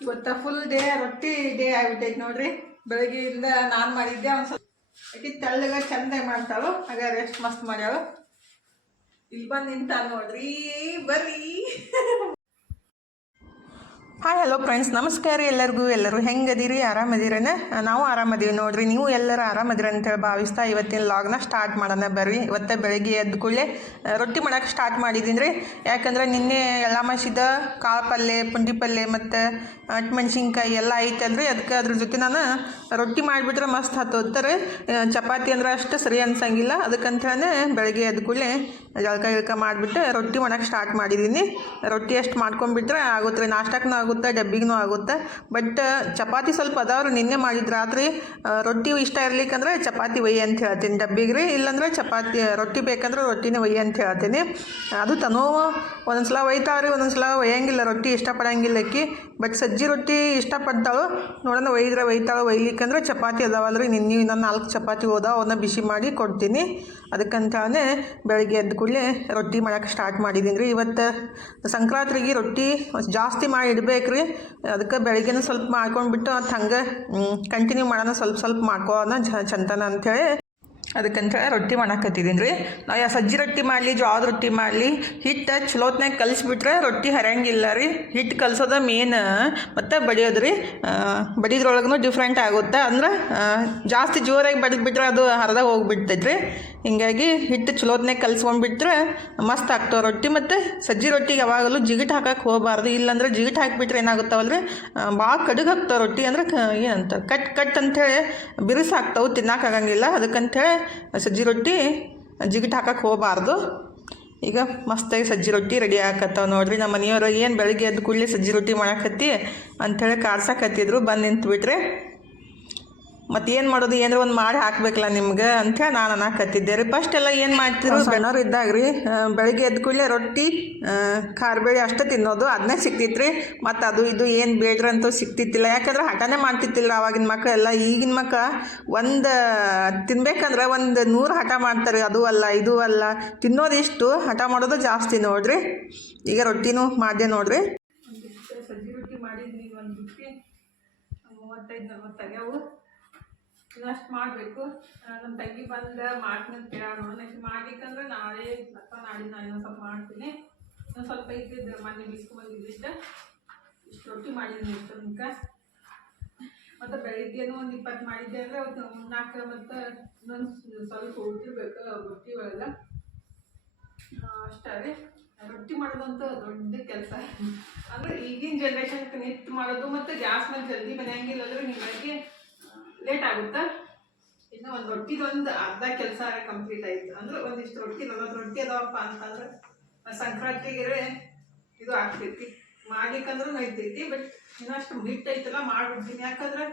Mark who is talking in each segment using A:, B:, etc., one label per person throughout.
A: ಇವತ್ತ full day ರೊಟ್ಟಿ day ಆಗ್ಬಿಟ್ಟೈತೆ ನೋಡ್ರಿ. ಬೆಳಗ್ಗೆಯಿಂದ ನಾನು ಮಾಡಿದ್ದೆ ಒಂದು ಸ್ವಲ್ಪ ಆಕಿ ತಳ್ಳಗ ಚಂದ ಮಾಡ್ತಾಳು ಆಗ ರೆಸ್ಟ್ ಮಸ್ತ್ ಮಾಡ್ಯಾಳು. ಇಲ್ಲಿ ಬಂದು ನಿಂತ ನೋಡ್ರಿ ಬರ್ರಿ ಹಾಯ್ ಹಲೋ ಫ್ರೆಂಡ್ಸ್ ನಮಸ್ಕಾರ ಎಲ್ಲರಿಗೂ. ಎಲ್ಲರೂ ಹೆಂಗದಿರಿ? ಆರಾಮದಿರೇನ? ನಾವು ಆರಾಮದೀವಿ ನೋಡ್ರಿ. ನೀವು ಎಲ್ಲರೂ ಆರಾಮದಿರ ಅಂತೇಳಿ ಭಾವಿಸ್ತಾ ಇವತ್ತಿನ ಲಾಗ್ನ ಸ್ಟಾರ್ಟ್ ಮಾಡೋಣ ಬರ್ರಿ. ಇವತ್ತು ಬೆಳಗ್ಗೆ ಎದ್ದ ಕೂಡಲೇ ರೊಟ್ಟಿ ಮಾಡೋಕೆ ಸ್ಟಾರ್ಟ್ ಮಾಡಿದ್ದೀನಿ ರೀ. ಯಾಕಂದ್ರೆ ನಿನ್ನೆ ಎಲ್ಲ ಮಸಿದ ಕಾಳು ಪಲ್ಯ ಪುಂಡಿ ಪಲ್ಯ ಮತ್ತು ಮೆಣಸಿನ್ಕಾಯಿ ಎಲ್ಲ ಐತಲ್ರಿ. ಅದಕ್ಕೆ ಅದ್ರ ಜೊತೆ ನಾನು ರೊಟ್ಟಿ ಮಾಡಿಬಿಟ್ರೆ ಮಸ್ತ್ ಹತ್ತೋತಾರೆ ಚಪಾತಿ ಅಂದ್ರೆ ಅಷ್ಟು ಸರಿ ಅನ್ಸಂಗಿಲ್ಲ. ಅದಕ್ಕಂತೇಳಿ ಬೆಳಗ್ಗೆ ಎದ್ದ ಕೂಡಲೇ ಜಳಕ ಗಿಳಕ ಮಾಡಿಬಿಟ್ಟು ರೊಟ್ಟಿ ಮಾಡೋಕೆ ಸ್ಟಾರ್ಟ್ ಮಾಡಿದ್ದೀನಿ ರೊಟ್ಟಿ ಎಷ್ಟು ಮಾಡ್ಕೊಂಡ್ಬಿಟ್ರೆ ಆಗುತ್ತೆ ರೀ ನಾಷ್ಟಕ್ಕೂ ಆಗುತ್ತೆ ಡಬ್ಬಿಗೂ ಆಗುತ್ತೆ. ಬಟ್ ಚಪಾತಿ ಸ್ವಲ್ಪ ಅದಾವ್ರಿ ನಿನ್ನೆ ಮಾಡಿದ್ದು ರಾತ್ರಿ ರೊಟ್ಟಿ ಇಷ್ಟ ಇರ್ಲಿಕ್ಕಂದ್ರೆ ಚಪಾತಿ ಒಯ್ಯಿ ಅಂತ ಹೇಳ್ತೀನಿ. ಡಬ್ಬಿಗೆ ರೀ ಇಲ್ಲಾಂದ್ರೆ ಚಪಾತಿ, ರೊಟ್ಟಿ ಬೇಕಂದ್ರೆ ರೊಟ್ಟಿನೇ ಒಯ್ಯಿ ಅಂತ ಹೇಳ್ತೀನಿ. ಅದು ತನೋ ಒಂದೊಂದು ಸಲ ಒಯ್ತಾವ್ರಿ ಒಂದೊಂದು ಸಲ ಒಯ್ಯಂಗಿಲ್ಲ, ರೊಟ್ಟಿ ಇಷ್ಟಪಡಂಗಿಲ್ಲ ಅಕ್ಕಿ. ಬಟ್ ಸಜ್ಜಿ ರೊಟ್ಟಿ ಇಷ್ಟಪಡ್ತಾಳು, ನೋಡೋಣ ಒಯ್ದ್ರೆ ಒಯ್ತಾಳು ಒಯ್ಲಿಕ್ಕಂದ್ರೆ ಚಪಾತಿ ಅದಾವಲ್ರಿ. ನಿನ್ನೆ ಇನ್ನೊಂದು ನಾಲ್ಕು ಚಪಾತಿ ಹೋದ ಅವನ್ನ ಬಿಸಿ ಮಾಡಿ ಕೊಡ್ತೀನಿ. ಅದಕ್ಕಂತಾನೆ ಬೆಳಗ್ಗೆ ಎದ್ದ ಕೂಡಲೇ ರೊಟ್ಟಿ ಮಾಡೋಕೆ ಸ್ಟಾರ್ಟ್ ಮಾಡಿದ್ದೀನಿ ರೀ. ಇವತ್ತು ಸಂಕ್ರಾಂತಿಗೆ ರೊಟ್ಟಿ ಜಾಸ್ತಿ ಮಾಡಿ ಇಡ್ಬೇಕು ರೀ. ಅದಕ್ಕೆ ಬೆಳಗ್ಗೆನೂ ಸ್ವಲ್ಪ ಮಾಡ್ಕೊಂಡ್ಬಿಟ್ಟು ಅದು ಹಂಗೆ ಕಂಟಿನ್ಯೂ ಮಾಡೋಣ, ಸ್ವಲ್ಪ ಸ್ವಲ್ಪ ಮಾಡ್ಕೋಣ ಚಂತನ ಅಂಥೇಳಿ ಅದಕ್ಕಂತ ರೊಟ್ಟಿ ಮಾಡಾಕತ್ತಿದ್ದೀನಿ ರೀ. ನಾವು ಯಾವ ಸಜ್ಜಿ ರೊಟ್ಟಿ ಮಾಡಲಿ, ಜೋಳದ ರೊಟ್ಟಿ ಮಾಡಲಿ, ಹಿಟ್ಟು ಚಲೋತ್ನಾಗ ಕಲಿಸ್ಬಿಟ್ರೆ ರೊಟ್ಟಿ ಹರಂಗಿಲ್ಲ ರೀ. ಹಿಟ್ಟು ಕಲಿಸೋದ ಮೇನ್ ಮತ್ತು ಬಡಿಯೋದು ರೀ. ಬಡಿದ್ರೊಳಗೂ ಡಿಫ್ರೆಂಟ್ ಆಗುತ್ತೆ? ಅಂದ್ರೆ ಜಾಸ್ತಿ ಜೋರಾಗಿ ಬಡಿದ್ಬಿಟ್ರೆ ಅದು ಹರಿದಾಗ ಹೋಗ್ಬಿಡ್ತೈತೆ ರೀ ಹಿಂಗಾಗಿ ಹಿಟ್ಟು ಚಲೋತ್ನಾಗ ಕಲಿಸ್ಕೊಂಡ್ಬಿಟ್ರೆ ಮಸ್ತ್ ಆಗ್ತಾವೆ ರೊಟ್ಟಿ ಮತ್ತು ಸಜ್ಜಿ ರೊಟ್ಟಿಗೆ ಯಾವಾಗಲೂ ಜಿಗಿಟ್ ಹಾಕಕ್ಕೆ ಹೋಗಬಾರ್ದು. ಇಲ್ಲಾಂದ್ರೆ ಜಿಗಿಟ್ ಹಾಕಿಬಿಟ್ರೆ ಏನಾಗುತ್ತಾವಲ್ರಿ? ಭಾಳ ಕಡುಗೆ ಹಾಕ್ತಾವೆ ರೊಟ್ಟಿ ಅಂದ್ರೆ ಏನಂತ, ಕಟ್ ಕಟ್ ಅಂಥೇಳಿ ಬಿರುಸು ಆಗ್ತಾವೆ ತಿನ್ನಕ್ಕಾಗಂಗಿಲ್ಲ ಅದಕ್ಕಂಥೇಳಿ ಸಜ್ಜಿ ರೊಟ್ಟಿ ಜಿಗಿಟ್ ಹಾಕಕ್ಕೆ ಹೋಗಬಾರ್ದು. ಈಗ ಮಸ್ತಾಗಿ ಸಜ್ಜಿ ರೊಟ್ಟಿ ರೆಡಿ ಆಗತ್ತಾವೆ ನೋಡ್ರಿ. ನಮ್ಮ ಮನೆಯವರು ಏನು ಬೆಳಗ್ಗೆ ಎದ್ದು ಕೂಡಲೇ ಸಜ್ಜಿ ರೊಟ್ಟಿ ಮಾಡಾಕತ್ತಿ ಅಂಥೇಳಿ ಕಾರ್ಸಕತ್ತಿದ್ರು ಬಂದು ನಿಂತ್ಬಿಟ್ರೆ ಮತ್ತು ಏನು ಮಾಡೋದು? ಏನಾರ ಒಂದು ಮಾಡಿ ಹಾಕ್ಬೇಕಲ್ಲ ನಿಮ್ಗೆ ಅಂಥೇಳಿ ನಾನು ಅನ್ನಕತ್ತಿದ್ದೆ ರೀ. ಫಸ್ಟ್ ಎಲ್ಲ ಏನು ಮಾಡ್ತಿದ್ರು ಸಣ್ಣವ್ರು ಇದ್ದಾಗ ರೀ ಬೆಳಿಗ್ಗೆ ಎದ್ದ ಕೂಡಲೇ ರೊಟ್ಟಿ ಖಾರಬೇಳೆ ಖಾರ ಬೇಳೆ ಅಷ್ಟೇ ತಿನ್ನೋದು ಅದನ್ನೇ ಸಿಕ್ತಿತ್ರಿ ರೀ ಮತ್ತು ಅದು ಇದು ಏನು ಬೇಡ್ರಂತೂ ಸಿಕ್ತಿತ್ತಿಲ್ಲ ಯಾಕಂದ್ರೆ ಹಠನೇ ಮಾಡ್ತಿತ್ತಿಲ್ಲ ಆವಾಗಿನ ಮಕ್ಕಳೆಲ್ಲ ಈಗಿನ ಮಕ್ಕ ಒಂದು ತಿನ್ಬೇಕಂದ್ರೆ ಒಂದು ನೂರು ಹಠ ಮಾಡ್ತಾರೆ. ಅದು ಅಲ್ಲ ಇದು ಅಲ್ಲ. ತಿನ್ನೋದಿಷ್ಟು ಹಠ ಮಾಡೋದು ಜಾಸ್ತಿ ನೋಡ್ರಿ. ಈಗ ರೊಟ್ಟಿನೂ ಮಾಡಿದೆ ನೋಡ್ರಿ. ಸಜ್ಜಿ ರೊಟ್ಟಿ ಒಂದು ಬುಟ್ಟಿ ಮೂವತ್ತೈದು ನಲ್ವತ್ತಾಗ್ಯಾವು ಇನ್ನಷ್ಟು ಮಾಡಬೇಕು. ನಮ್ಮ ತಂಗಿ ಬಂದು ಮಾಡ್ತೀನಿ ಅಂತ ಕೇಳೋಣ ನೋಡೋಣ ಮಾಡ್ಲಿಕ್ಕಂದ್ರೆ ನಾಳೆ ಅಥವಾ ನಾಳೆ ನಾನು ಇನ್ನೊಂದು ಸ್ವಲ್ಪ ಮಾಡ್ತೀನಿ. ಇನ್ನೊಂದು ಸ್ವಲ್ಪ ಇದ್ದಿದ್ದು ಮೊನ್ನೆ ಬಿಸ್ಕೊಂಬಂದಿದ್ದಿದ್ದ ಇಷ್ಟು. ರೊಟ್ಟಿ ಮಾಡಿದ್ದೀನಿ ಇಷ್ಟು ತನಕ ಮತ್ತು ಬೆಳಿಗ್ಗೆನೂ ಒಂದು ಇಪ್ಪತ್ತು ಮಾಡಿದ್ದೆ ಅಂದರೆ ಅವತ್ತು ನಾಲ್ಕು ಮತ್ತು ಇನ್ನೊಂದು ಸ್ವಲ್ಪ ಉಳ್ತಿರ್ಬೇಕು ರೊಟ್ಟಿ ಒಳಗೆ ಅಷ್ಟೇ ರೀ. ರೊಟ್ಟಿ ಮಾಡೋದಂತೂ ದೊಡ್ಡ ಕೆಲಸ. ಅಂದ್ರೆ ಈಗಿನ ಜನ್ರೇಷನ್ ನಿಟ್ಟು ಮಾಡೋದು ಮತ್ತು ಗ್ಯಾಸ್ ಮೇಲೆ ಜಲ್ದಿ ಮನೆಯಂಗಿಲ್ಲ ಅಂದ್ರೆ ಹೀಗಾಗಿ ಲೇಟ್ ಆಗುತ್ತೆ? ಇನ್ನು ಒಂದು ರೊಟ್ಟಿದೊಂದು ಅರ್ಧ ಕೆಲಸ ಕಂಪ್ಲೀಟ್ ಆಯಿತು. ಅಂದ್ರೆ ಒಂದಿಷ್ಟು ರೊಟ್ಟಿ ನಲವತ್ತು ರೊಟ್ಟಿ ಅದಾವಪ್ಪ ಅಂತಂದ್ರೆ ಸಂಕ್ರಾಂತಿಗೆ ಇದು ಆಗ್ತೈತಿ. ಮಾಡ್ಲಿಕ್ಕಂದ್ರೂ ನೈತೈತಿ ಬಟ್ ಇನ್ನಷ್ಟು ಹಿಟ್ಟು ಐತಲ್ಲ ಮಾಡ್ಬಿಡ್ತೀನಿ. ಯಾಕಂದ್ರೆ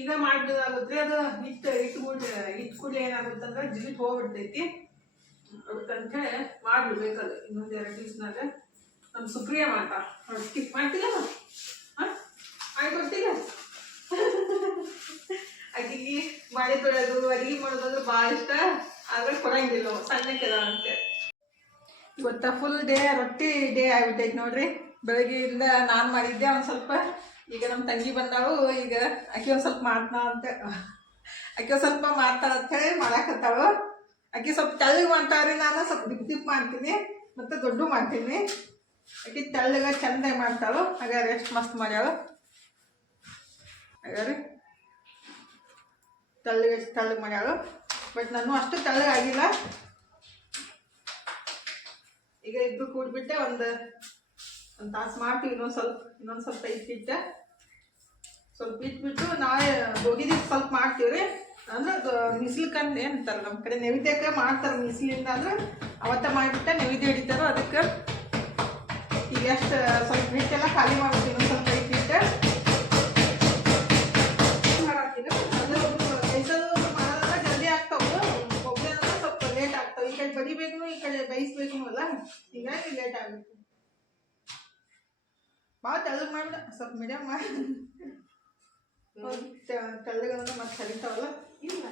A: ಈಗ ಮಾಡ್ಬೋದಾಗುತ್ತೆ ಅದು ಹಿಟ್ಟು ಹಿಟ್ಟು ಬಿಟ್ಟು ಹಿಟ್ಟು ಕೂಡಲೇ ಏನಾಗುತ್ತೆ ಅಂದ್ರೆ ಜಿಗಿಟ್ ಹೋಗ್ಬಿಡ್ತೈತಿ. ಅದಕ್ಕಂತೇಳಿ ಮಾಡ್ಬಿಡ್ಬೇಕದು ಇನ್ನೊಂದು ಎರಡು ದಿವ್ಸನಾಗ. ನಮ್ಮ ಸುಪ್ರಿಯ ಮಾತಾ ರೊಟ್ಟಿ ಮಾಡ್ತಿಲ್ಲ? ಹಾಂ? ಆಯ್ತು ಗೊತ್ತಿಲ್ಲ ಆಕಿಗೆ ಮಳೆ ತೊಳೆದು ಅಡಿಗೆ ಮಾಡೋದಂದ್ರೆ ಭಾಳ ಇಷ್ಟ. ಆದ್ರೆ ಕೊಡಂಗಿಲ್ಲ ಸಣ್ಣ ಅಂತೆ ಇವತ್ತ ಫುಲ್ ಡೇ ರೊಟ್ಟಿ ಡೇ ಆಗ್ಬಿಟ್ಟೈತೆ ನೋಡ್ರಿ. ಬೆಳಗ್ಗೆಯಿಂದ ನಾನು ಮಾಡಿದ್ದೆ ಒಂದು ಸ್ವಲ್ಪ. ಈಗ ನಮ್ಮ ತಂಗಿ ಬಂದಾವು ಈಗ ಅಕ್ಕಿ ಒಂದು ಸ್ವಲ್ಪ ಮಾಡ್ತಾ ಅಂತ. ಅಕ್ಕಿ ಒಂದು ಸ್ವಲ್ಪ ಮಾಡ್ತಾಳ ಅಂತ ಹೇಳಿ ಆಕೆ ಸ್ವಲ್ಪ ತೆಳ್ಳಗೆ ಮಾಡ್ತಾವ್ರಿ ನಾನು, ಸ್ವಲ್ಪ ದಿಪ್ ದಿಪ್ ಮಾಡ್ತೀನಿ. ಮತ್ತು ದೊಡ್ಡ ಮಾಡ್ತೀನಿ. ಅಕ್ಕಿ ತೆಳ್ಳಗೆ ಚೆಂದ ಮಾಡ್ತಾಳು. ಹಾಗಾದ್ರೆ ರೆಸ್ಟ್ ಮಸ್ತ್ ಮಾಡ್ಯಾಳು. ಹಾಗಾದ್ರೆ ತೆಳ್ಳಗೆ ತಳ್ಳಗೆ ಮಾಡ್ಯಾಳು? ಬಟ್ ನಾನು ಅಷ್ಟು ತೆಳ್ಳಗೆ ಆಗಿಲ್ಲ. ಈಗ ಇಬ್ರು ಕೂಡ್ಬಿಟ್ಟೆ ಒಂದು ಒಂದು ತಾಸು ಮಾಡ್ತೀವಿ, ಇನ್ನೊಂದು ಸ್ವಲ್ಪ ಇನ್ನೊಂದು ಸ್ವಲ್ಪ ಇಟ್ಟಿಟ್ಟೆ. ಸ್ವಲ್ಪ ಇಟ್ಬಿಟ್ಟು ನಾಳೆ ಹೋಗಿ ದಿವ್ಸ ಸ್ವಲ್ಪ ಮಾಡ್ತೀವಿ ರೀ. ಅಂದ್ರೆ ಮಿಸ್ಲಿಕಂದು ಏನಂತಾರೆ ನಮ್ಮ ಕಡೆ ನೈವೇದ್ಯಕ್ಕೆ ಮಾಡ್ತಾರೆ ಮಿಸ್ಲಿಂದ ಅಂದ್ರೆ ಅವತ್ತ ಮಾಡಿಬಿಟ್ಟೆ ನೈವೇದ್ಯ ಹಿಡಿತಾರೋ ಅದಕ್ಕೆ. ಈಗ ಎಷ್ಟು ಸ್ವಲ್ಪ ಹಿಟ್ಟೆಲ್ಲ ಖಾಲಿ ಮಾಡ್ತೀವಿ ಬಡಿಬೇಕು ಈ ಕಡೆ ಬೇಯಿಸ್ಬೇಕು ಅಲ್ಲ? ಹೀಗಾಗಿ ಲೇಟ್ ಆಗುತ್ತೆ ಭಾಳ ತೆಳ್ಳಗೆ ಮಾಡ್ಬಿಡ ಸ್ವಲ್ಪ ಮೀಡಿಯಮ್ ಮಾಡಿ ಮತ್ತೆ ಕಲಿತಾವಲ್ಲ? ಇಲ್ಲ.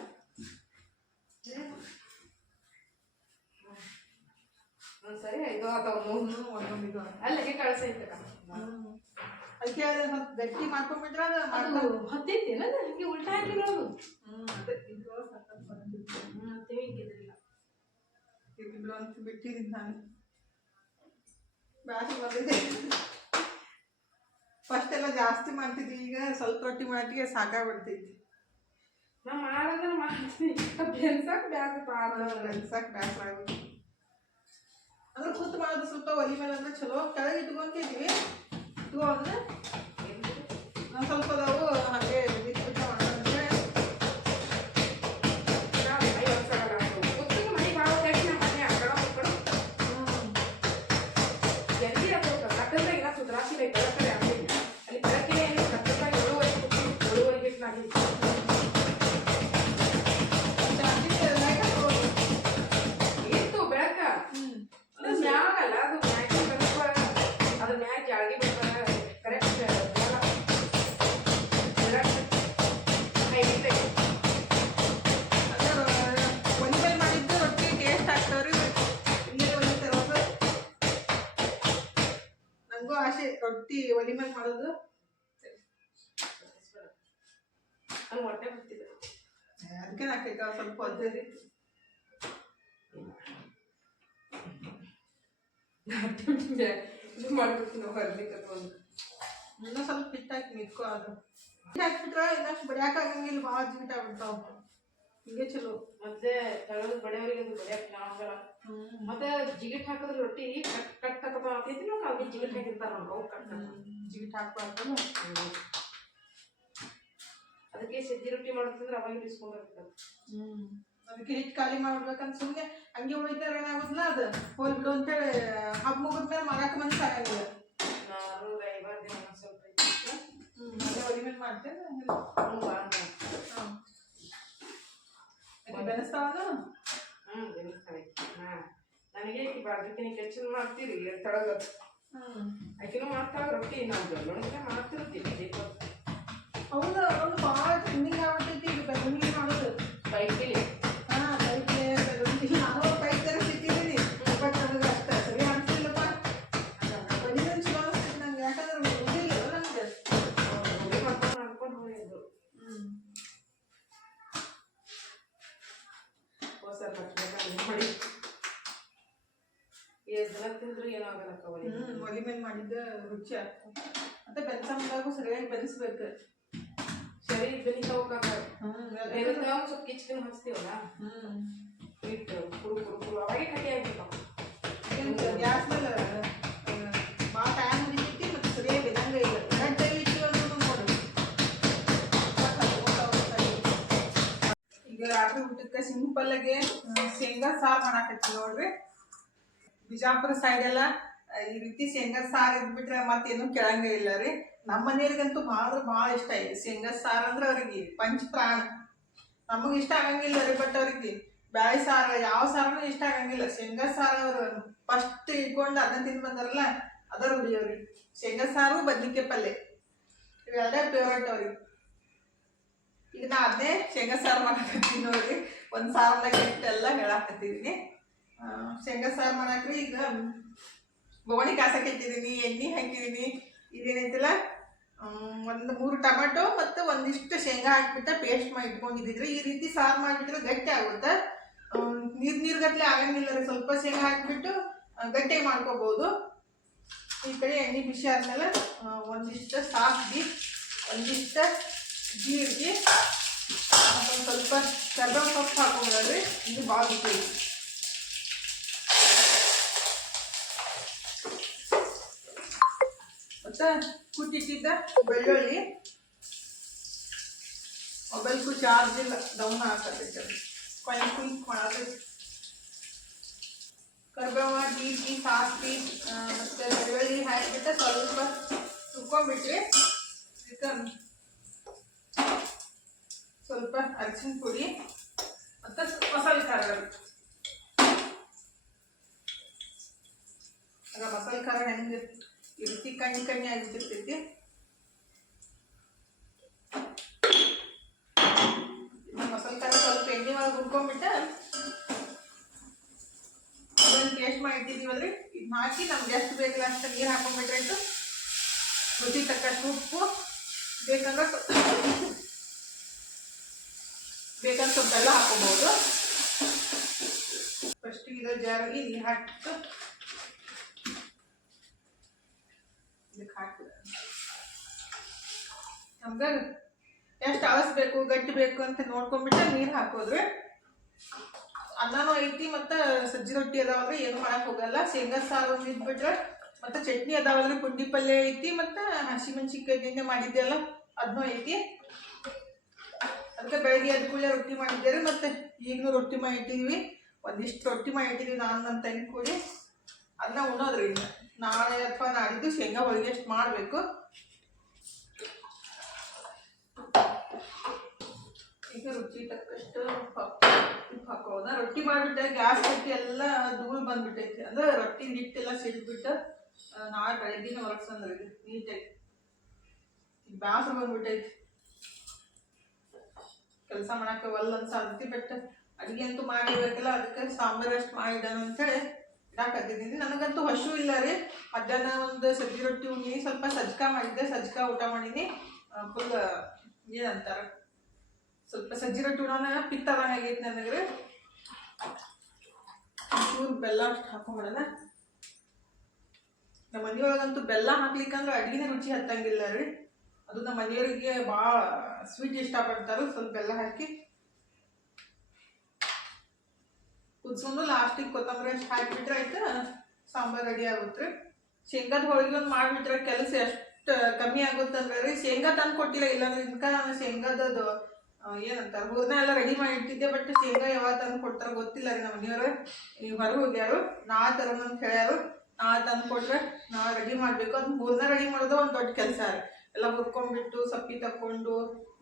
B: ಸರಿ ಇದು ಅಥವಾ
A: ಒಂದೊಂದು ಇದು
B: ಅಲ್ಲಿಗೆ ಕಳ್ಸೈತಕ್ಕ
A: ಹ್ಮ್. ಅದಕ್ಕೆ ಅದು ಗಟ್ಟಿ ಮಾಡ್ಕೊಂಡ್ಬಿಟ್ರೆ ಅದು
B: ಹತ್ತೈತಿ ಹಂಗೆ ಉಲ್ಟಾ
A: ಹ್ಮ್ ಅದೇ ಇದ್ರೊಳಗೆ ಅಂತ ಬಿಟ್ಟಿದ್ದೀನಿ ನಾನು. ಬ್ಯಾಸಿ ಬಂದಿದೆ. ಫಸ್ಟ್ ಎಲ್ಲ ಜಾಸ್ತಿ ಮಾಡ್ತಿದ್ವಿ ಈಗ ಸ್ವಲ್ಪ ರೊಟ್ಟಿ ಮಾಡಿಗೆ ಸಾಕಾಗ್ಬಿಡ್ತೈತಿ.
B: ನಾ ಮಾಡಂದ್ರೆ ಮಾಡ್ತೀನಿ. ಬೆನ್ಸಕ್ ಬ್ಯಾಸ ಪಾರ
A: ಸಾಕು ಬ್ಯಾಸರ ಆಗೋದು ಅಂದ್ರೆ ಕೂತು ಮಾಡೋದು ಸ್ವಲ್ಪ ಒಲಿ ಮೇಲೆ ಅಂದ್ರೆ ಚಲೋ. ಕೆಳಗೆ ಇಟ್ಕೊಂತಿದ್ವಿ. ಇಟ್ಕೊಂಡ್ರೆ ನಾವು ಸ್ವಲ್ಪ ರೊಟ್ಟಿ ಒಲಿ ಮೇಲೆ ಮಾಡೋದು.
B: ನಂಗೆ ಹೊಟ್ಟೆ ಬರ್ತಿದೆ.
A: ಅದಕ್ಕೆ ನಾಕೈತ ಸ್ವಲ್ಪ ಒದ್ದರಿ
B: ಇದು ಮಾಡ್ಬಿಡ್ತೀನಿ ನಾವು ಹೊರಲಿಕ್ಕೆ ಒಂದು.
A: ಇನ್ನೂ ಸ್ವಲ್ಪ ಹಿಟ್ಟು ಹಾಕಿ ಮಿಕ್ಕೋ ಅದು. ಹಿಟ್ಟು ಹಾಕ್ಬಿಟ್ರೆ ಇನ್ನಷ್ಟು ಬಡಿಯಾಕಾಗಂಗಿಲ್ಲ ಭಾಳ ಜಿಗಿಟ್ ಆಗ್ಬಿಡ್ತಾವ. ಹಿಂಗೆ ಚಲೋ.
B: ಮತ್ತೆ ತಳದ ಬಡವರಿಗೆ ಅದು ಬಡಿಯಕ್ಕೆ ಆಗಲ್ಲ ಮತ್ತೆ ಜಿಗಿಟ್ ಹಾಕಿದ್ರೆ ರೊಟ್ಟಿ ಕಟ್ ಕಟ್ ತಕಪ ಆಗ್ತೈತಿ ನಾವು ಅವ್ರಿಗೆ ಜಿಗಿಟ್ ಹಾಕಿರ್ತಾರ ನಾವು ಅವು ಕಟ್
A: ಜಿಗಿಟ್ ಹಾಕ್ಬಾರ್ದು
B: ಅದಕ್ಕೆ ಸಜ್ಜಿ ರೊಟ್ಟಿ ಮಾಡೋದಂದ್ರೆ ಅವಾಗ
A: ಹ್ಮ್. ಅದಕ್ಕೆ ಹಿಟ್ಟು ಖಾಲಿ ಮಾಡ್ಬೇಕಂತ ಸುಮ್ಮನೆ ಹಂಗೆ ಉಳಿತಾರೆ ಏನಾಗುದಿಲ್ಲ ಅದು. ಹೋಲ್ ಬಿಡು ಅಂತೇಳಿ ಹಬ್ಬ ಮುಗಿದ್ಮೇಲೆ ಮಾಡಕ್ಕೆ ಮನಸ್ಸು ಆಗಂಗಿಲ್ಲ
B: ನಾನು ರವಿವಾರ ದಿನ ಒಂದ್ ಸ್ವಲ್ಪ ಇತ್ತು.
A: ಅದೇ ಒಲಿ ಮೇಲೆ ಮಾಡ್ತೇನೆ.
B: ಹ್ಞೂ ಬಾ ಅಂತ. ಹ್ಞೂ ಬೆನಿಸ್ತಾಳೆ ಹಾಂ. ನನಗೆ ಈ ಬಾಜುಕಿನ ಕೆಚ್ಚನ್ ಮಾಡ್ತೀರಿ ತಳಗ
A: ಹ್ಮ್
B: ಆಕಿನೂ ಮಾಡ್ತಾವ ರೊಟ್ಟಿ ನಾವು ಬೆಳ್ಳೊಣಗೆ ಮಾಡ್ತಿರ್ತೀವಿ ತಿಂದ್ರು ಏನಾಗಲ್ಲ ಕವರಿ
A: ಹ್ಮ್ ಒಲಿ ಮೇಲೆ ಮಾಡಿದ್ದ ರುಚಿ ಆಗ್ತದೆ. ಮತ್ತೆ ಬೆನ್ಸಂಬಾಗು ಸರಿಯಾಗಿ ಬೆನ್ಸ್ಬೇಕು.
B: ಸರಿ ಬೆನಿ
A: ಹ್ಮ್
B: ಬೆನಿತಾವ ಸ್ವಲ್ಪ ಕಿಚ್ಕಿನ ಹಚ್ತೀವಲ್ಲ?
A: ಹ್ಮ್.
B: ಇಟ್ಟು ಕುರು ಕುರು ಕುರು ಅವಾಗೆ ಕಟ್ಟಿ ಆಗ್ಬೇಕು
A: ಗ್ಯಾಸ್ ಮೇಲೆ ಭಾಳ ಟೈಮ್ ಹಿಡಿತೈತಿ ಮತ್ತು ಸರಿಯಾಗಿ ಬೆದಂಗ ಇಲ್ಲ. ಇಟ್ಟು ನೋಡು ಈಗ ರಾತ್ರಿ ಊಟಕ್ಕೆ ಸಿಂಪಲ್ಲಾಗೆ ಶೇಂಗಾ ಸಾರು ಮಾಡಾಕತ್ತೀವಿ ನೋಡ್ರಿ. ಬಿಜಾಪುರ ಸೈಡ್ ಎಲ್ಲ ಈ ರೀತಿ ಶೇಂಗಾ ಸಾರು ಇದ್ಬಿಟ್ರೆ ಮತ್ತೇನು ಕೆಳಂಗೇ ಇಲ್ಲ ರೀ. ನಮ್ಮ ಮನೆಯವ್ರಿಗಂತೂ ಭಾಳ ಭಾಳ ಇಷ್ಟ ಇದೆ ಶೇಂಗಾ ಸಾರು ಅಂದ್ರೆ ಅವ್ರಿಗೆ ಪಂಚ ಪ್ರಾಣ ನಮಗೆ ಇಷ್ಟ ಆಗಂಗಿಲ್ಲ ರೀ ಬಟ್ ಅವ್ರಿಗೆ ಬ್ಯಾಳಿ ಸಾರು, ಯಾವ ಸಾರನು ಇಷ್ಟ ಆಗಂಗಿಲ್ಲ. ಶೇಂಗಾ ಸಾರು ಅವರು ಫಸ್ಟ್ ಇಟ್ಕೊಂಡು ಅದನ್ನ ತಿಂದು ಬಂದಾರಲ್ಲ, ಅದರ ಹುಡಿಯವ್ರಿಗೆ ಶೇಂಗಾ ಸಾರು, ಬದ್ನಿಕಾಯಿ ಪಲ್ಯ ಇವೆಲ್ಲ ಫೇವ್ರೇಟ್ ಅವ್ರಿ ಈಗ ನಾ ಅದೇ ಶೇಂಗಾ ಸಾರು ಮಾಡಕತ್ತೀನಿ ನೋಡ್ರಿ ಒಂದು ಸಾರದಾಗ ಇಷ್ಟೆಲ್ಲ ಹೇಳಾಕತ್ತಿದ್ದೀನಿ ಶೇಂಗಾ ಸಾರು ಮಾಡಾಕ್ರಿ ಈಗ. ಬೋಗಣಿ ಕಾಸಕ್ಕೆ ಇಟ್ಟಿದ್ದೀನಿ ಎಣ್ಣೆ ಹಾಕಿದ್ದೀನಿ ಇದೇನೈತಿಲ್ಲ ಒಂದು ಮೂರು ಟೊಮೆಟೊ ಮತ್ತು ಒಂದಿಷ್ಟು ಶೇಂಗಾ ಹಾಕ್ಬಿಟ್ಟು ಪೇಸ್ಟ್ ಮಾಡಿ ಇಟ್ಕೊಂಡಿದ್ದಿದ್ರೆ ಈ ರೀತಿ ಸಾರು ಮಾಡಿಬಿಟ್ರೆ ಗಟ್ಟಿ ಆಗುತ್ತೆ. ನೀರು ನೀರುಗಟ್ಲೆ ಆಗಂಗಿಲ್ಲ ರೀ, ಸ್ವಲ್ಪ ಶೇಂಗಾ ಹಾಕಿಬಿಟ್ಟು ಗಟ್ಟಿ ಮಾಡ್ಕೋಬೋದು. ಈ ಕಡೆ ಎಣ್ಣೆ ಬಿಸಿ ಆದಮೇಲೆ ಒಂದಿಷ್ಟು ಸಾಸಿವೆ ಒಂದಿಷ್ಟು ಜೀರಿಗೆ ಸ್ವಲ್ಪ ಕರ್ಬೇವು ಸೊಪ್ಪು ಹಾಕೊಂಡ್ರಿ ಇದು ಭಾಳ ಬಿಸಿ ಮತ್ತು ಕುಟ್ಟಿಟ್ಟಿದ್ದ ಬೆಳ್ಳುಳ್ಳಿ ಮೊಬೈಲ್ಗೂ ಚಾರ್ಜ್ ಇಲ್ಲ ಡೌನ್ ಹಾಕತೈತೆ ಕೊನೆ ಕ್ವಿಕ್ ಮಾಡೋದು ಕರ್ಬೇವ ಜೀರಿಗೆ ಸಾಸಿವೆ ಮತ್ತು ಬೆಳ್ಳುಳ್ಳಿ ಹಾಕಿಬಿಟ್ಟು ಸ್ವಲ್ಪ ತುರ್ಕೊಂಡ್ಬಿಟ್ರಿ ಚಿಕನ್ ಸ್ವಲ್ಪ ಅರಿಶಿನ ಪುಡಿ ಮತ್ತು ಮಸಾಲೆ ಖಾರಗಳು ಆಗ ಮಸಾಲೆ ಖಾರ ಹೆಂಗೆ ಈ ರೀತಿ ಕಣ್ಣಿ ಕಣ್ಣಿ ಆಗಿಬಿಟ್ಟಿರ್ತೈತಿ. ಮಸಾಲೆ ಖಾರ ಸ್ವಲ್ಪ ಎಣ್ಣೆ ಒಳಗೆ ಹುರ್ಕೊಂಡ್ಬಿಟ್ಟು ಅದನ್ನು ಟೇಸ್ಟ್ ಮಾಡಿ ಇಟ್ಟಿದ್ದೀವಲ್ರಿ ಇದು ಹಾಕಿ ನಮ್ಗೆ ಎಷ್ಟು ಬೇಕಲ್ಲ ಅಷ್ಟು ನೀರು ಹಾಕೊಂಡ್ಬಿಟ್ರಾಯ್ತು ರುಚಿ ತಕ್ಕ ತಕ್ಕಷ್ಟು ಉಪ್ಪು. ಬೇಕಂದ್ರೆ ಬೇಕಂದ್ರೆ ಸ್ವಲ್ಪ ಎಲ್ಲ ಹಾಕೋಬಹುದು ಫಸ್ಟ್ ಇದು ಜಾರಿಗೆ ನೀರು ಹಾಕ್ಬಿಟ್ಟು ಇದಕ್ಕೆ ಹಾಕಿದೆ ನಮ್ಗೆ ಎಷ್ಟು ಅಳಸ್ಬೇಕು ಗಟ್ಟಿ ಬೇಕು ಅಂತ ನೋಡ್ಕೊಂಡ್ಬಿಟ್ಟು ನೀರು ಹಾಕೋದ್ರೆ ಅನ್ನನೂ ಐತಿ ಮತ್ತು ಸಜ್ಜಿ ರೊಟ್ಟಿ ಅದಾವಲ್ರಿ, ಏನು ಮಾಡೋಕೆ ಹೋಗಲ್ಲ. ಶೇಂಗಾ ಸಾರು ಒಂದು ಇದ್ಬಿಟ್ರೆ ಮತ್ತು ಚಟ್ನಿ ಅದಾವಲ್ರಿ, ಪುಂಡಿ ಪಲ್ಯ ಐತಿ ಮತ್ತು ಹಸಿಮೆಣ್ಸಿನ್ಕಾಯಿ ನಿನ್ನೆ ಮಾಡಿದ್ದೆಲ್ಲ ಅದನ್ನೂ ಐತಿ. ಅದಕ್ಕೆ ಬೆಳಗ್ಗೆ ಅದು ಕೂಡಲೇ ರೊಟ್ಟಿ ಮಾಡಿದ್ದೇವೆ ಮತ್ತು ಈಗಲೂ ರೊಟ್ಟಿ ಮಾಡಿಟ್ಟಿದ್ವಿ. ಒಂದಿಷ್ಟು ರೊಟ್ಟಿ ಮಾಡಿಟ್ಟಿದ್ವಿ ನಾನು ನನ್ನ ತಂಗಿ ಕೂಡಿ. ಅದನ್ನ ಉಣ್ಣೋದ್ರಿಂದ ನಾಳೆ ಅಥವಾ ನಾಡಿದ್ದು ಶೇಂಗಾ ಹೋಳಿಗೆ ಎಷ್ಟು ಮಾಡಬೇಕು? ಈಗ ರುಚಿ ತಕ್ಕಷ್ಟು ಹಾಕೋದ ರೊಟ್ಟಿ ಮಾಡಿಬಿಟ್ಟೆ, ಗ್ಯಾಸ್ ರೊಟ್ಟಿ ಎಲ್ಲ ಧೂಳು ಬಂದ್ಬಿಟ್ಟೈತಿ. ಅಂದ್ರೆ ರೊಟ್ಟಿ ನಿಟ್ಟೆಲ್ಲ ಸಿಡ್ಬಿಟ್ಟು ನಾಳೆ ಬೆಳಗ್ಗಿನ ಹೊರಗ್ಸಂದ್ರೆ ಇದು ನೀಟಾಗಿ. ಬ್ಯಾಸರ ಬಂದ್ಬಿಟ್ಟೈತಿ. ಕೆಲಸ ಮಾಡಕ್ಕೆ ಒಲ್ಲ ಅನ್ಸಾದತಿ ಬಟ್ ಅಡುಗೆ ಅಂತೂ ಮಾಡಿರ್ಬೇಕಲ್ಲ, ಅದಕ್ಕೆ ಸಾಂಬಾರು ಅಷ್ಟು ಮಾಡಿಡೋಣ ಅಂತೇಳಿ ಇಡಾಕತ್ತಿದ್ದೀನಿ ನನಗಂತೂ ಹಸು ಇಲ್ಲ ರೀ. ಮಧ್ಯಾಹ್ನ ಒಂದು ಸಜ್ಜಿ ರೊಟ್ಟಿ ಉಣ್ಣಿ, ಸ್ವಲ್ಪ ಸಜ್ಕ ಮಾಡಿದ್ದೆ. ಸಜ್ಕ ಊಟ ಮಾಡೀನಿ. ಫುಲ್, ಏನಂತಾರೆ? ಸ್ವಲ್ಪ ಸಜ್ಜಿ ರೊಟ್ಟಿ ಉಣ್ಣೋಣ ಪಿತ್ತದಂಗೆ ಆಗೈತೆ ನನಗೆ ರೀ. ಚೂರು ಬೆಲ್ಲ ಹಾಕೊಂಬಿಡೋಣ ನಮ್ಮ ಮನೆಯೊಳಗಂತೂ ಬೆಲ್ಲ ಹಾಕ್ಲಿಕ್ಕಂದ್ರೆ ಅಡಿಗೆನೆ ರುಚಿ ಹತ್ತಂಗಿಲ್ಲ ರೀ. ಅದು ನಮ್ಮ ಮನೆಯವರಿಗೆ ಭಾಳ ಸ್ವೀಟ್ ಇಷ್ಟಪಡ್ತಾರೆ ಸ್ವಲ್ಪ ಬೆಲ್ಲ ಹಾಕಿ. ಕುದ್ಸ್ಕೊಂಡು ಲಾಸ್ಟಿಗೆ ಕೊತ್ತಂಬರಿ ಅಷ್ಟು ಹಾಕಿಬಿಟ್ರೆ ಆಯ್ತು? ಸಾಂಬಾರು ರೆಡಿ ಆಗುತ್ತೆ. ಶೇಂಗಾದ ಹೋಳಿಗೆ ಒಂದು ಮಾಡಿಬಿಟ್ರೆ ಕೆಲಸ ಎಷ್ಟು ಕಮ್ಮಿ ಆಗುತ್ತಂದ್ರೆ ರೀ, ಶೇಂಗಾ ತಂದು ಕೊಟ್ಟಿಲ್ಲ, ಇಲ್ಲಾಂದ್ರೆ ಇನ್ಕ ನಾನು ಶೇಂಗಾದದು ಏನಂತಾರೆ, ಹೂರ್ನ ಎಲ್ಲ ರೆಡಿ ಮಾಡಿ ಇಟ್ಟಿದ್ದೆ ಬಟ್ ಶೇಂಗಾ ಯಾವಾಗ ತಂದು ಕೊಡ್ತಾರೆ ಗೊತ್ತಿಲ್ಲ ರೀ ನಮ್ಮ ಮನೆಯವರು. ಈಗ ಹೊರಗೆ ಹೋಗ್ಯಾರು, ನಾ ತರೋಣ ಅಂತ ಹೇಳ್ಯಾರು. ನಾ ತಂದು ಕೊಟ್ರೆ ನಾ ರೆಡಿ ಮಾಡಬೇಕು. ಅದನ್ನ ಹೂರ್ನ ರೆಡಿ ಮಾಡೋದು ಒಂದು ದೊಡ್ಡ ಕೆಲಸ ರೀ. ಎಲ್ಲ ಹುರ್ಕೊಂಡ್ಬಿಟ್ಟು, ಸಪ್ಪಿ ತಕ್ಕೊಂಡು,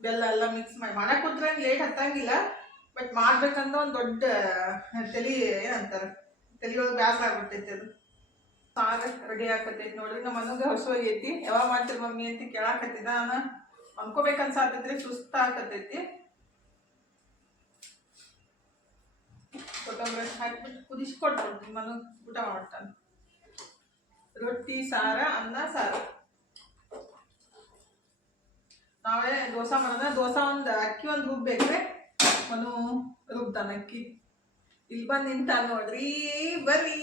A: ಬೆಲ್ಲ ಎಲ್ಲ ಮಿಕ್ಸ್ ಮಾಡಿ. ಮಾಡಕ್ಕೆ ಕೂತ್ರೆ ಲೇಟ್ ಹತ್ತಂಗಿಲ್ಲ. ಬಟ್ ಮಾಡ್ಬೇಕಂದ್ರೆ ಒಂದು ದೊಡ್ಡ ತಲೆ ಏನಂತಾರೆ? ತಲೆಯೊಳಗೆ ಬ್ಯಾಸರ ಆಗ್ಬಿಟ್ಟೈತಿ ಅದು. ಸಾಗ ರೆಡಿ ಆಕತೈತಿ ನೋಡ್ರಿ, ನಮ್ಮ ಮನಗೆ ಹಸು ಆಗೈತಿ ಯಾವಾಗ ಮಾಡ್ತೀರಿ ಮಮ್ಮಿ ಅಂತ ಕೇಳಾಕತ್ತಿದ ನಾನು ಅನ್ಕೋಬೇಕನ್ಸಾತೈತ್ರಿ ಸುಸ್ತ ಆಕತೈತಿ ಕೊತ್ತಂಬರಿ ಹಾಕ್ಬಿಟ್ಟು ಕುದಿಸ್ಕೊಟ್ಬಿಡ್ತೀನಿ ಮನಗ್ ಊಟ ಮಾಡ್ತಾನೆ. ರೊಟ್ಟಿ, ಸಾರ, ಅನ್ನ, ಸಾರ. ನಾವೇ ದೋಸೆ ಮಾಡೋಣ. ದೋಸೆ ಒಂದು ಅಕ್ಕಿ ಒಂದು ರುಬ್ಬೇಕ್ರೆ ಮನು ರೂಪ ಅಕ್ಕಿ ಇಲ್ಲಿ ಬಂದು ನಿಂತ ನೋಡ್ರಿ ಬರ್ರಿ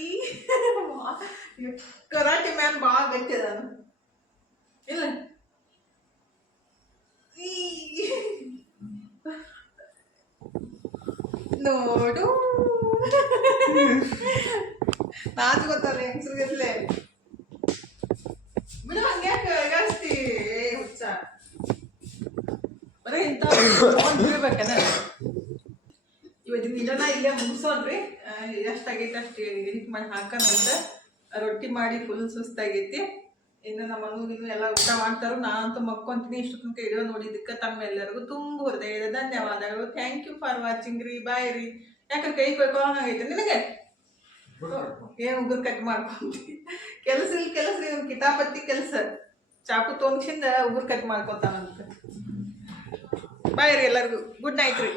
A: ಕರಾಟೆ ಮ್ಯಾನ್ ಭಾಳ ಗಟ್ಟಿ ಅದಾನ ಇಲ್ಲ. ನೋಡು. ನಾಚ್ ಗೊತ್ತಲ್ಲ ಹೆಂಗಸ್ರಿಗತ್ಲೆ ಬಿಡು ಹಂಗ್ಯಾಕ ಜಾಸ್ತಿ ಹುಚ್ಚ? ಬರೀ ಇಂಥ ಬಿಡ್ಬೇಕನ? ಇವತ್ತಿನ ಇದನ್ನ ಇಲ್ಲೇ ಮುಗಿಸೋಣ್ರಿ. ಎಷ್ಟಾಗೈತೆ ಅಷ್ಟು ಎಡಿಟ್ ಮಾಡಿ ಹಾಕೋಣಂತ ರೊಟ್ಟಿ ಮಾಡಿ ಫುಲ್ ಸುಸ್ತಾಗೈತಿ. ಇನ್ನು ನಮ್ಮ ಮಗುಗಿನ್ನು ಎಲ್ಲ ಊಟ ಮಾಡ್ತಾರೋ ನಾನಂತೂ ಮಕ್ಕೊಂತೀನಿ. ಇಷ್ಟು ತನಕ ವಿಡಿಯೋ ನೋಡಿದ್ದಕ್ಕೆ ತಮ್ಮೆಲ್ಲರಿಗೂ ತುಂಬ ಹೃದಯದ ಧನ್ಯವಾದಗಳು. ಥ್ಯಾಂಕ್ ಯು ಫಾರ್ ವಾಚಿಂಗ್ ರೀ. ಬಾಯ್ ರೀ. ಯಾಕೆ ಕೈ ಅನ್ನೋಂಗೈತೆ ನಿನಗೆ? ಏನು ಉಗುರು ಕಟ್ ಮಾಡ್ಕೊಂತಿ? ಕೆಲಸ ಇಲ್ಲಿ ಕೆಲಸ ರೀ ಒಂದು ಕಿತಾಪತಿ ಕೆಲಸ. ಚಾಕು ತೊಗೊಂಡ್ಸಿಂದ ಉಗುರು ಕಟ್ ಮಾಡ್ಕೊತಾನಂತ. ಬಾಯ್ ರೀ ಎಲ್ಲರಿಗೂ. ಗುಡ್ ನೈಟ್ ರೀ.